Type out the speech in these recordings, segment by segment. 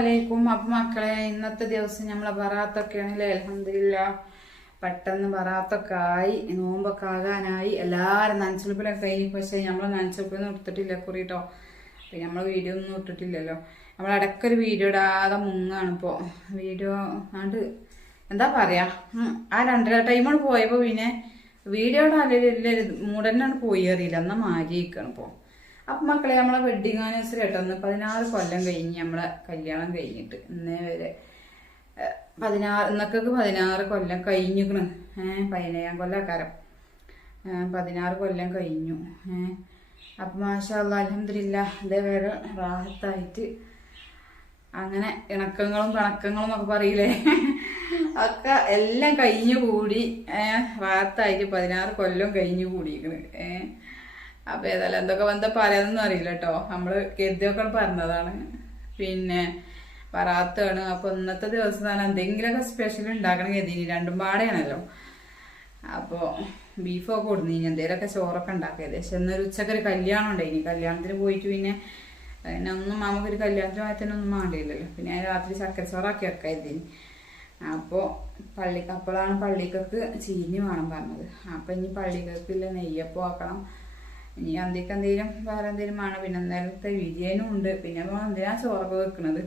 അലൈക്കും അപ്പൊ മക്കളെ ഇന്നത്തെ ദിവസം നമ്മളെ ബറാത്തൊക്കെ ആണെങ്കിൽ അലഹമില്ല പെട്ടെന്ന് ബറാത്തൊക്കെ ആയി നോമ്പൊക്കെ ആകാനായി. എല്ലാവരും നനച്ചെടുപ്പിലൊക്കെ കഴിഞ്ഞു പക്ഷെ നമ്മൾ നനച്ചെടുപ്പൊന്നും എടുത്തിട്ടില്ല കുറിട്ടോ. പിന്നെ നമ്മൾ വീഡിയോ ഒന്നും ഇട്ടിട്ടില്ലല്ലോ. നമ്മൾ ഇടയ്ക്കൊരു വീഡിയോ ഇടാതെ മുങ്ങാണ് ഇപ്പോ. വീഡിയോ ആണ്ട് എന്താ പറയാ? ആ രണ്ടര ടൈമാണ് പോയപ്പോ പിന്നെ വീഡിയോ ഇടാൻ മൂടന്നാണ് പോയി അറിയില്ല. എന്നാ മാരിയിരിക്കണം ഇപ്പോൾ അപ്പൊ മക്കളെ നമ്മളെ വെഡിങ് ആനിവേഴ്സറി കേട്ടോ പതിനാറ് കൊല്ലം കഴിഞ്ഞ് നമ്മളെ കല്യാണം കഴിഞ്ഞിട്ട്. ഇന്നേ വരെ പതിനാറ് ഇന്നൊക്കെ പതിനാറ് കൊല്ലം കഴിഞ്ഞിക്കണ്. ഏഹ് പതിനേഴാം കൊല്ലക്കാരം പതിനാറ് കൊല്ലം കഴിഞ്ഞു. ഏഹ് അപ്പൊ മാഷാ അലഹമില്ല ഇതേവരെ റാഹത്തായിട്ട് അങ്ങനെ ഇണക്കങ്ങളും കണക്കങ്ങളും ഒക്കെ പറയില്ലേ? ഒക്കെ എല്ലാം കഴിഞ്ഞു കൂടി ഏഹ് വാർത്തായിട്ട് പതിനാറ് കൊല്ലം കഴിഞ്ഞു ഏഹ് അപ്പൊ ഏതായാലും എന്തൊക്കെ വന്ന പറയാതൊന്നും അറിയില്ല കേട്ടോ നമ്മൾ കരുതിയൊക്കെ പറഞ്ഞതാണ്. പിന്നെ വറാത്താണ് അപ്പൊ ഇന്നത്തെ ദിവസം തന്നെ എന്തെങ്കിലുമൊക്കെ സ്പെഷ്യൽ ഉണ്ടാക്കണം കരുതി രണ്ടും പാടെയാണല്ലോ. അപ്പോൾ ബീഫൊക്കെ കൊടുന്നു ഇനി എന്തെങ്കിലുമൊക്കെ ചോറൊക്കെ ഉണ്ടാക്കുക ഏകദേശം എന്നൊരു ഉച്ചക്കൊരു കല്യാണം ഉണ്ടായിനി. കല്യാണത്തിന് പോയിട്ട് പിന്നെ പിന്നെ ഒന്നും നമുക്കൊരു കല്യാണത്തിന് ഒന്നും വേണ്ടിയില്ലല്ലോ പിന്നെ ഞാൻ രാത്രി ചക്കര ചോറാക്കി ഇതിന് അപ്പോൾ പള്ളി അപ്പോഴാണ് പള്ളിക്കൊക്കെ ചീഞ്ഞ് വേണം പറഞ്ഞത്. അപ്പോൾ ഇനി പള്ളിക്കൊക്കില്ല നെയ്യപ്പം ആക്കണം. ഇനി അന്തിക്ക് എന്തെങ്കിലും വേറെ എന്തെങ്കിലും വേണം പിന്നെ നേരത്തെ വിജയനും ഉണ്ട്. പിന്നെ എന്തിനാ ചോറൊക്കെ വെക്കണത്?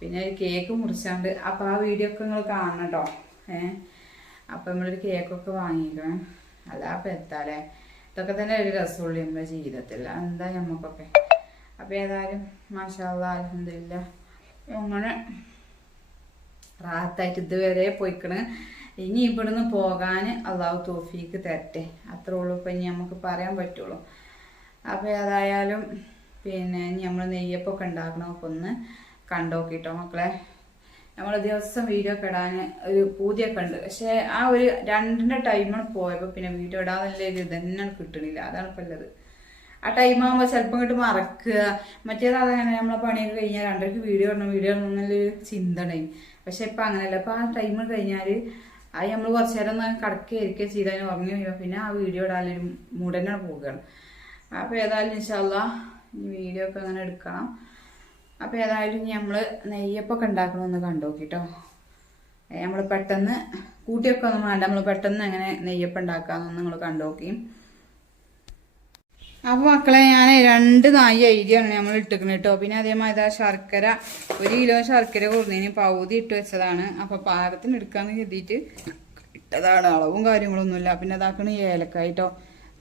പിന്നെ ഒരു കേക്ക് മുറിച്ചാണ്ട്. അപ്പോൾ ആ വീഡിയോ ഒക്കെ നിങ്ങൾ കാണണം കേട്ടോ ഏഹ് അപ്പം നമ്മളൊരു കേക്കൊക്കെ വാങ്ങിക്കണം. അല്ല അപ്പം എത്താല്ലേ? ഇതൊക്കെ തന്നെ ഒരു രസമുള്ളൂ നമ്മുടെ ജീവിതത്തിൽ. എന്താ നമുക്കൊക്കെ അപ്പൊ ഏതായാലും മാഷാല്ല അലഹമില്ല അങ്ങനെ റാത്തായിട്ട് ഇതുവരെ പോയിക്കണ്. ഇനി ഇവിടുന്ന് പോകാൻ അള്ളാഹു തോഫീക്ക് തരട്ടെ. അത്രേ ഉള്ളൂ. ഇപ്പം ഇനി നമുക്ക് പറയാൻ പറ്റുള്ളൂ. അപ്പോൾ ഏതായാലും പിന്നെ ഇനി നമ്മൾ നെയ്യപ്പൊക്കെ ഉണ്ടാക്കണമൊക്കെ ഒന്ന് കണ്ടോക്കിട്ടോ മക്കളെ. നമ്മൾ ദിവസം വീഡിയോ ഒക്കെ ഇടാൻ ഒരു പൂതിയൊക്കെ ഉണ്ട്. പക്ഷേ ആ ഒരു രണ്ടിന്റെ ടൈമാണ് പോയപ്പോൾ പിന്നെ വീഡിയോ ഇടാന്നുള്ള ഒരു ഇതന്നെ കിട്ടണില്ല. അതാണ് ഇപ്പം ഉള്ളത് ആ ടൈം ആകുമ്പോൾ ചിലപ്പോൾ ഇങ്ങോട്ട് മറക്കുക. മറ്റേത് അതങ്ങനെ നമ്മളെ പണിയൊക്കെ കഴിഞ്ഞാൽ രണ്ടരക്ക് വീഡിയോ ഇടണം. വീഡിയോ ഇടണം എന്നുള്ളൊരു ചിന്തണേ പക്ഷെ ഇപ്പം അങ്ങനെയല്ല. അപ്പോൾ ആ ടൈം കഴിഞ്ഞാൽ അത് നമ്മൾ കുറച്ച് നേരം ഒന്ന് കടക്കുക ഇരിക്കുക ചെയ്താൽ ഉറങ്ങി പിന്നെ ആ വീഡിയോ ഇടാനൊരു മൂടനാണ് പോവുകയാണ് അപ്പോൾ ഏതായാലും ഇൻഷാല്ല ഈ വീഡിയോ ഒക്കെ അങ്ങനെ എടുക്കണം. അപ്പോൾ ഏതായാലും നമ്മൾ നെയ്യപ്പൊക്കെ ഉണ്ടാക്കണമെന്ന് കണ്ടു നോക്കിട്ടോ. നമ്മൾ പെട്ടെന്ന് കൂട്ടിയൊക്കെ ഒന്നും വേണ്ട. നമ്മൾ പെട്ടെന്ന് അങ്ങനെ നെയ്യപ്പം ഉണ്ടാക്കാമെന്ന് നിങ്ങൾ കണ്ടു നോക്കി. അപ്പോൾ മക്കളെ ഞാൻ രണ്ട് നായി അരിയാണ് നമ്മൾ ഇട്ടിക്കുന്നത് കേട്ടോ. പിന്നെ അതേമാതിരി ആ ശർക്കര ഒരു കിലോ ശർക്കര കൊടുന്നതിന് പകുതി ഇട്ട് വെച്ചതാണ്. അപ്പോൾ പാകത്തിന് എടുക്കാമെന്ന് കരുതിയിട്ട് ഇട്ടതാണ്. അളവും കാര്യങ്ങളൊന്നുമില്ല. പിന്നെ അതാക്കണ ഏലക്കായ കേട്ടോ.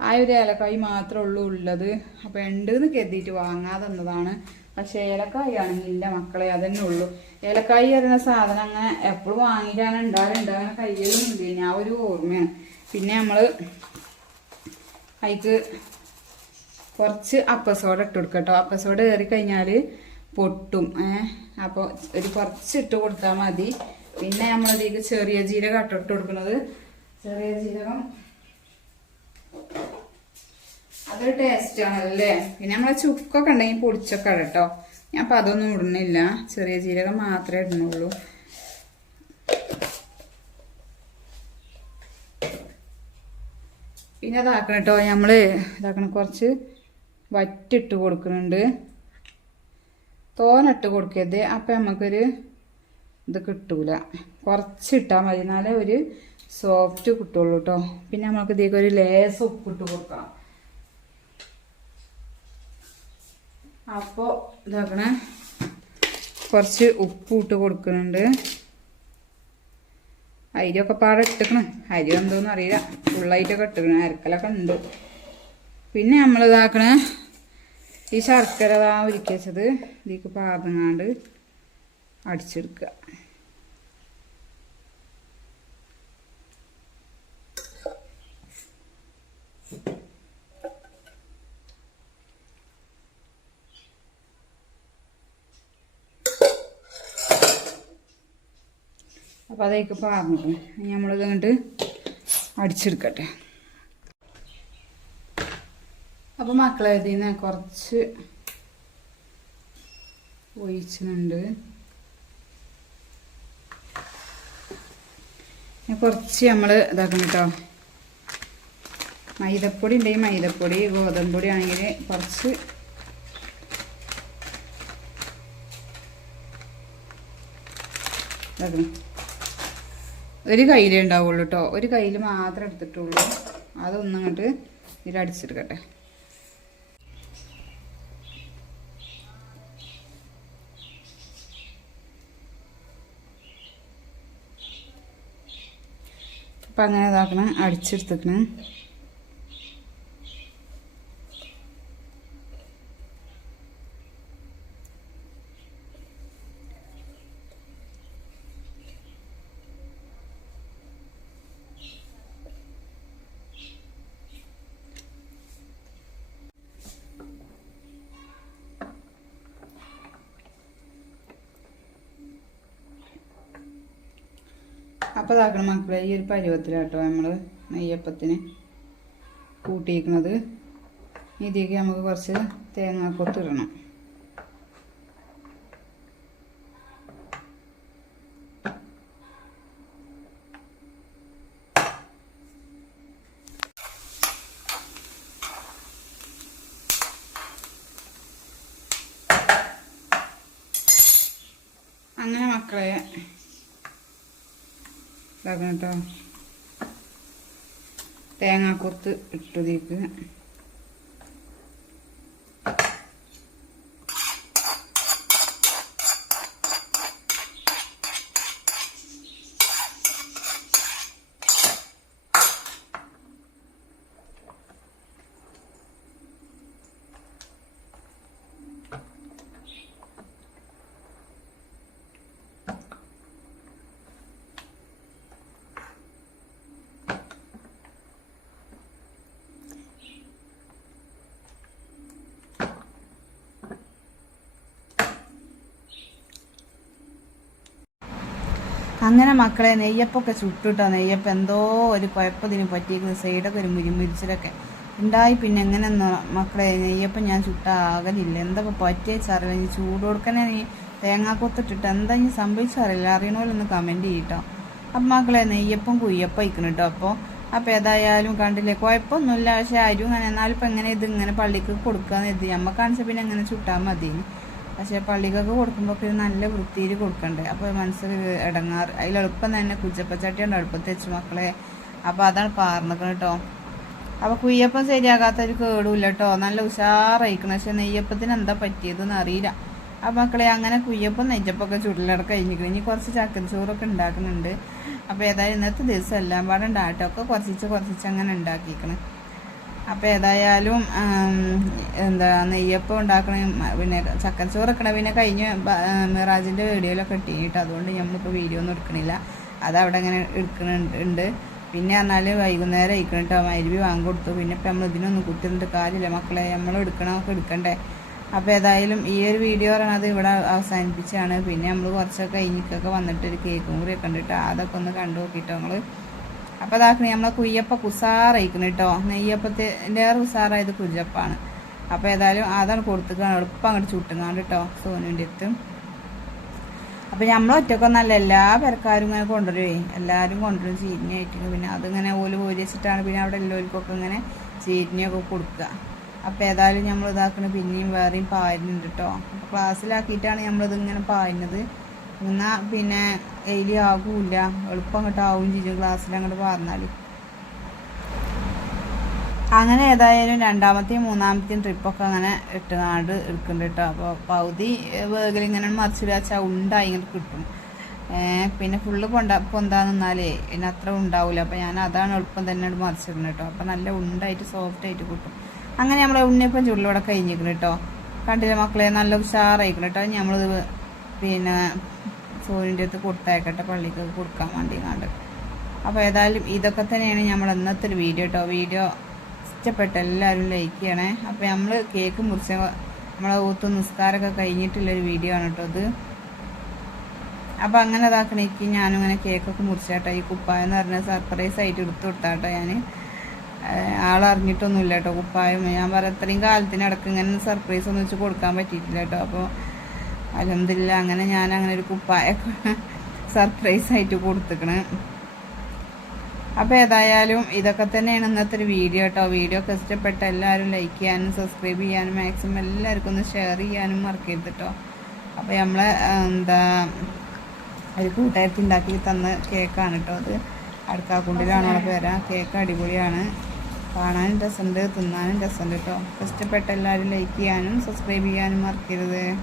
ആ ഒരു ഏലക്കായി മാത്രമേ ഉള്ളൂ ഉള്ളത്. അപ്പോൾ ഉണ്ടെന്ന് കരുതിയിട്ട് വാങ്ങാതെ തന്നതാണ്. പക്ഷേ ഏലക്കായി ആണെങ്കിൽ ഇല്ല മക്കളെ അതന്നെ ഉള്ളൂ. ഏലക്കായി അറിയുന്ന സാധനം അങ്ങനെ എപ്പോഴും വാങ്ങിയിട്ടാണ് ഉണ്ടാകലുണ്ട് അങ്ങനെ കയ്യിലൊന്നും ഇല്ല. ഞാൻ ഒരു ഓർമ്മയാണ്. പിന്നെ നമ്മൾ അതിക്ക് കുറച്ച് അപ്പസോഡ ഇട്ട് കൊടുക്കുക കേട്ടോ. അപ്പസോഡ കയറി കഴിഞ്ഞാൽ പൊട്ടും. ഏഹ് അപ്പോൾ ഒരു കുറച്ച് ഇട്ട് കൊടുത്താൽ മതി. പിന്നെ നമ്മളതിലേക്ക് ചെറിയ ജീരകം ഇട്ട് കൊടുക്കുന്നത്. ചെറിയ ജീരകം. അതൊരു ടേസ്റ്റ് ആണല്ലേ? പിന്നെ നമ്മളെ ചുക്കൊക്കെ ഉണ്ടെങ്കിൽ പൊടിച്ചൊക്കെ കേട്ടോ ഞാൻ അപ്പം അതൊന്നും ഇടുന്നില്ല. ചെറിയ ജീരകം മാത്രമേ ഇടുന്നുള്ളൂ. പിന്നെ അതാക്കണം കേട്ടോ. നമ്മൾ ഇതാക്കണം കുറച്ച് വറ്റിട്ട് കൊടുക്കുന്നുണ്ട്. തോനിട്ട് കൊടുക്കരുത്. അപ്പം നമുക്കൊരു ഇത് കിട്ടൂല. കുറച്ച് ഇട്ടാൽ മതി. എന്നാലേ ഒരു സോഫ്റ്റ് കിട്ടുള്ളൂ കേട്ടോ പിന്നെ നമുക്ക് ഇതേക്ക് ഒരു ലേസ് ഉപ്പിട്ട് കൊടുക്കാം അപ്പോൾ ഇതാക്കണേ. കുറച്ച് ഉപ്പ് ഇട്ട് കൊടുക്കുന്നുണ്ട്. അരിയൊക്കെ പാടെ ഇട്ടിക്കണ്. അരി എന്തോന്ന് അറിയില്ല. ഫുള്ളായിട്ടൊക്കെ ഇട്ടിക്കണേ. അരക്കലൊക്കെ ഉണ്ട്. പിന്നെ നമ്മൾ ഇതാക്കണ. ഈ ശർക്കര താ ഒരുക്കി വെച്ചത്. ഇതിലേക്ക് പാതങ്ങാണ്ട് അടിച്ചെടുക്കുക. അപ്പോൾ അതേക്ക് പാർന്നിട്ട് നമ്മളിത് കണ്ട് അടിച്ചെടുക്കട്ടെ. അപ്പോൾ മക്കളെ ഇതിൽ നിന്ന് കുറച്ച് ഒഴിച്ചിട്ടുണ്ട്. കുറച്ച് നമ്മൾ ഇതാക്കണം കേട്ടോ മൈദപ്പൊടി ഉണ്ടെങ്കിൽ മൈദപ്പൊടി ഗോതമ്പൊടി ആണെങ്കിൽ കുറച്ച്. ഒരു കയ്യിലേ ഉണ്ടാവുള്ളൂ കേട്ടോ ഒരു കയ്യിൽ മാത്രം എടുത്തിട്ടുള്ളൂ. അതൊന്നും ഇങ്ങോട്ട് ഇതിൽ അപ്പം അങ്ങനെ ഇതാക്കണം അടിച്ചെടുത്തേക്കണം. അപ്പോൾ ഇതാക്കണം മക്കളെ ഈ ഒരു പരുവത്തിലാട്ടോ നമ്മൾ നെയ്യപ്പത്തിന് കൂട്ടിയിരിക്കുന്നത് ഇതിലേക്ക് നമുക്ക് കുറച്ച് തേങ്ങാക്കൊത്ത് ഇടണം. അങ്ങനെ മക്കളെ ഇതാക്കണം കേട്ടോ തേങ്ങാക്കൊത്ത് ഇട്ടതിക്ക് അങ്ങനെ മക്കളെ നെയ്യപ്പൊക്കെ ചുട്ടിട്ടോ. നെയ്യപ്പം എന്തോ ഒരു കുഴപ്പത്തിന് പറ്റിയിരിക്കുന്ന സൈഡൊക്കെ ഒരു മുരിമുരിച്ചിലൊക്കെ ഉണ്ടായി. പിന്നെ എങ്ങനെ മക്കളെ നെയ്യപ്പം ഞാൻ ചുട്ടാകലില്ല. എന്തൊക്കെ പറ്റിയ പറ്റിയറിയില്ല ഇനി ചൂട് കൊടുക്കണേ നീ തേങ്ങാക്കൊത്തിട്ടിട്ട് എന്താ ഇനി സംഭവിച്ചറിയില്ല അറിയണമല്ലൊന്ന് കമന്റ് ചെയ്യട്ടോ. അപ്പം മക്കളെ നെയ്യപ്പം കുയ്യപ്പം അയക്കണം കേട്ടോ അപ്പോൾ അപ്പോൾ ഏതായാലും കണ്ടില്ലേ കുഴപ്പമൊന്നുമില്ല. പക്ഷേ അരും അങ്ങനെ എന്നാലും ഇപ്പം എങ്ങനെ ഇത് ഇങ്ങനെ പള്ളിക്ക് കൊടുക്കാന്ന് എഴുതി നമ്മൾ കാണിച്ച പിന്നെ എങ്ങനെ ചുട്ടാൽ മതി. പക്ഷെ പള്ളിക്കൊക്കെ കൊടുക്കുമ്പോൾ ഇത് നല്ല വൃത്തിയിൽ കൊടുക്കണ്ടേ. അപ്പോൾ മനസ്സിൽ ഇടങ്ങാറ്. അതിൽ എളുപ്പം തന്നെ കുജപ്പച്ചട്ടിയുണ്ട് എളുപ്പത്തിൽ വെച്ച് മക്കളെ. അപ്പോൾ അതാണ് പാർന്നിക്കണം കേട്ടോ അപ്പോൾ കുയ്യപ്പം ശരിയാകാത്തൊരു കേടുമില്ല കേട്ടോ നല്ല ഉഷാറായിക്കണം പക്ഷെ നെയ്യപ്പത്തിന് എന്താ പറ്റിയതെന്ന് അറിയില്ല. അപ്പോൾ മക്കളെ അങ്ങനെ കുയ്യപ്പം നെയ്യപ്പൊക്കെ ചുടലടക്കം കഴിഞ്ഞിരിക്കണം ഇനി കുറച്ച് ചക്കൻ ചോറൊക്കെ ഉണ്ടാക്കുന്നുണ്ട്. അപ്പോൾ ഏതായാലും ഇന്നത്തെ ദിവസം എല്ലാം പാടെ ഉണ്ടാട്ടമൊക്കെ കുറച്ചിച്ച് കുറച്ചിച്ച് അങ്ങനെ ഉണ്ടാക്കിയിരിക്കണം. അപ്പോൾ ഏതായാലും എന്താ നെയ്യപ്പം ഉണ്ടാക്കണ പിന്നെ ചക്കൻ ചോറ് വെക്കണ പിന്നെ കഴിഞ്ഞ മിറാജിന്റെ വീഡിയോയിലൊക്കെ ഇട്ടിട്ട് അതുകൊണ്ട് നമ്മളിപ്പോൾ വീഡിയോ ഒന്നും എടുക്കണില്ല. അവിടെ അങ്ങനെ എടുക്കണുണ്ട് പിന്നെ പറഞ്ഞാൽ വൈകുന്നേരം ആയിക്കണം കേട്ടോ മരുവി വാങ്ങിക്കൊടുത്തു പിന്നെ ഇപ്പം നമ്മൾ ഇതിനൊന്നും കുത്തിന്നിട്ട് കാര്യമില്ല. മക്കളെ നമ്മൾ എടുക്കണമൊക്കെ എടുക്കണ്ടേ. അപ്പോൾ ഏതായാലും ഈ ഒരു വീഡിയോ പറയണത് ഇവിടെ അവസാനിപ്പിച്ചാണ്. പിന്നെ നമ്മൾ കുറച്ചൊക്കെ കഴിഞ്ഞിക്കൊക്കെ വന്നിട്ട് ഒരു കേക്കും കൂടി ഒക്കെ കണ്ടിട്ട് അതൊക്കെ ഒന്ന് കണ്ടു നോക്കിയിട്ട് നിങ്ങൾ അപ്പോൾ അതാക്കണേ നമ്മൾ കുയ്യപ്പ കുസാറയിക്കണം കേട്ടോ. നെയ്യപ്പത്തിന്റെ കുസാറായത് കുയ്യപ്പാണ് അപ്പോൾ ഏതായാലും അതാണ് കൊടുത്തുക്കാണ് എളുപ്പം അങ്ങോട്ട് ചുട്ടുങ്ങാണ്ട് കേട്ടോ സോനുവിന്റെ അടുത്ത് അപ്പോൾ നമ്മൾ ഒറ്റക്കൊന്നല്ല എല്ലാ പേർക്കാരും ഇങ്ങനെ കൊണ്ടുവരുവേ. എല്ലാവരും കൊണ്ടുവരും ചീരിനായിട്ട് പിന്നെ അതിങ്ങനെ ഓൽ പോരിച്ചിട്ടാണ് പിന്നെ അവിടെ എല്ലാവർക്കൊക്കെ ഇങ്ങനെ ചീരിഞ്ഞൊക്കെ കൊടുക്കുക. അപ്പോൾ ഏതായാലും നമ്മൾ ഇതാക്കണ. പിന്നെയും വേറെയും പാരുന്നുണ്ട് കേട്ടോ. അപ്പോൾ ക്ലാസ്സിലാക്കിയിട്ടാണ് നമ്മളിതിങ്ങനെ പായുന്നത് എന്നാൽ പിന്നെ എലി ആകൂല്ല. എളുപ്പം അങ്ങോട്ട് ആവും ചെയ്യും. ക്ലാസ്സിൽ അങ്ങോട്ട് പറഞ്ഞാൽ അങ്ങനെ ഏതായാലും രണ്ടാമത്തെയും മൂന്നാമത്തെയും ട്രിപ്പൊക്കെ അങ്ങനെ ഇട്ടുനാട് എടുക്കുന്നുണ്ട് കേട്ടോ അപ്പോൾ പകുതി വേഗൽ ഇങ്ങനെ മറിച്ചിടാച്ചാൽ ഉണ്ടായി ഇങ്ങനെ കിട്ടും. പിന്നെ ഫുള്ള് പൊണ്ട പൊന്താൻ നിന്നാലേ പിന്നെ അത്ര ഉണ്ടാവില്ല അപ്പോൾ ഞാൻ അതാണ് എളുപ്പം തന്നെ മറിച്ചിടുന്നത് കേട്ടോ അപ്പോൾ നല്ല ഉണ്ടായിട്ട് സോഫ്റ്റ് ആയിട്ട് കിട്ടും. അങ്ങനെ നമ്മളെ ഉണ്ണിയപ്പം ചുള്ളിവിടെ കഴിഞ്ഞിരിക്കണം കേട്ടോ കണ്ടില്ല മക്കളെ? നല്ല ഉഷാറായിക്കണം കേട്ടോ നമ്മളിത് പിന്നെ സൂര്യന്റെ അടുത്ത് കൊടുത്തയക്കട്ടെ പള്ളിക്കൊക്കെ കൊടുക്കാൻ വേണ്ടി കണ്ട് അപ്പോൾ ഏതായാലും ഇതൊക്കെ തന്നെയാണ് നമ്മൾ ഇന്നത്തെ ഒരു വീഡിയോ കേട്ടോ വീഡിയോ ഇഷ്ടപ്പെട്ട എല്ലാവരും ലൈക്ക് ചെയ്യണേ. അപ്പോൾ നമ്മൾ കേക്ക് മുറിച്ച നമ്മളെ ഊത്ത് നിസ്കാരമൊക്കെ കഴിഞ്ഞിട്ടുള്ളൊരു വീഡിയോ ആണ് കേട്ടോ ഇത്. അപ്പോൾ അങ്ങനെ ഇതാക്കണേക്ക് ഞാനും ഇങ്ങനെ കേക്കൊക്കെ മുറിച്ചാട്ടോ. ഈ കുപ്പായം എന്ന് പറഞ്ഞ സർപ്രൈസ് ആയിട്ട് എടുത്തു കൊടുത്താട്ടോ ഞാൻ. ആളറിഞ്ഞിട്ടൊന്നുമില്ല കേട്ടോ കുപ്പായം. ഞാൻ പറയാം ഇത്രയും കാലത്തിനടക്ക് ഇങ്ങനെ സർപ്രൈസ് ഒന്നും വെച്ച് കൊടുക്കാൻ പറ്റിയിട്ടില്ല കേട്ടോ അപ്പോൾ അലഹമില്ല അങ്ങനെ ഞാൻ അങ്ങനെ ഒരു കുപ്പായ സർപ്രൈസ് ആയിട്ട് കൊടുത്തിക്കണ്. അപ്പോൾ ഏതായാലും ഇതൊക്കെ തന്നെയാണ് ഇന്നത്തെ ഒരു വീഡിയോ കേട്ടോ വീഡിയോ ഒക്കെ ഇഷ്ടപ്പെട്ട എല്ലാവരും ലൈക്ക് ചെയ്യാനും സബ്സ്ക്രൈബ് ചെയ്യാനും മാക്സിമം എല്ലാവർക്കും ഒന്ന് ഷെയർ ചെയ്യാനും മറക്കരുത് കേട്ടോ അപ്പോൾ നമ്മളെ എന്താ ഒരു കൂട്ടുകാർക്ക് ഉണ്ടാക്കി തന്ന കേക്കാണ് കേട്ടോ അത്. അടുക്കാക്കുണ്ടിലാണ് അവളെ പേരാ കേക്ക് അടിപൊളിയാണ്. കാണാനും രസമുണ്ട് തിന്നാനും രസമുണ്ട് കേട്ടോ ഇഷ്ടപ്പെട്ട എല്ലാവരും ലൈക്ക് ചെയ്യാനും സബ്സ്ക്രൈബ് ചെയ്യാനും മറക്കരുത്.